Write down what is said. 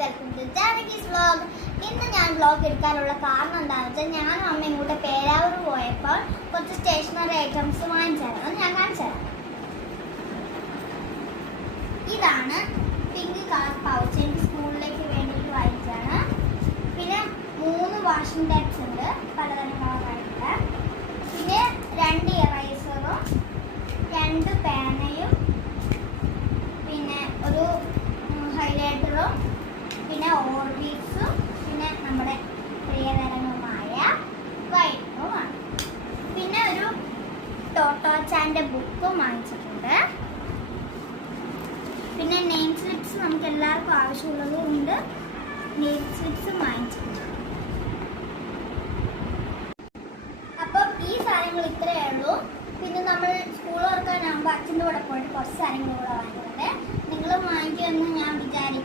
Welcome to ജാനകീസ് vlog. ഇന്ന് ഞാൻ vlog എടുക്കാനുള്ള കാരണം എന്താണെന്ന് വെച്ചാൽ ഞാനും അമ്മയും ഇങ്ങോട്ട് പേരാവൂർ പോയപ്പോൾ കുറച്ച് സ്റ്റേഷനറി ഐറ്റംസ് വാങ്ങിച്ചായിരുന്നു. അത് ഞാൻ കാണിച്ചു തരാം. ഇതാണ് പിങ്ക് കളർ പൗച്ച്, എനിക്ക് സ്കൂളിലേക്ക് വേണ്ടിയിട്ട് വാങ്ങിച്ചാണ്. പിന്നെ 3 വാഷിംഗ് ടൈപ്സ് ഉണ്ട്, പലതരം കളറായിട്ട്. പിന്നെ 2 ഇറൈസറും 2 പേനയും പിന്നെ ഒരു ഹൈലൈറ്ററും പിന്നെ ഓർബിറ്റ്സും പിന്നെ നമ്മുടെ പ്രിയതരങ്ങളുമായ വൈറ്റുമാണ്. പിന്നെ ഒരു ടോട്ടോച്ചാൻ്റെ ബുക്കും വാങ്ങിച്ചിട്ടുണ്ട്. പിന്നെ നെയിം സ്ലിപ്സ് നമുക്ക് എല്ലാവർക്കും ആവശ്യമുള്ളത് കൊണ്ട് നെയിം സ്ലിപ്സും വാങ്ങിച്ചിട്ടുണ്ട്. അപ്പം ഈ സാധനങ്ങൾ ഇത്രയേ ഉള്ളൂ. പിന്നെ നമ്മൾ സ്കൂൾ തുറക്കാനാകുമ്പോൾ അച്ഛൻ്റെ കൂടെ പോയിട്ട് കുറച്ച് സാധനങ്ങൾ കൂടെ വാങ്ങിക്കുന്നത്. നിങ്ങളും വാങ്ങിക്കുമെന്ന് ഞാൻ വിചാരിക്കുന്നു.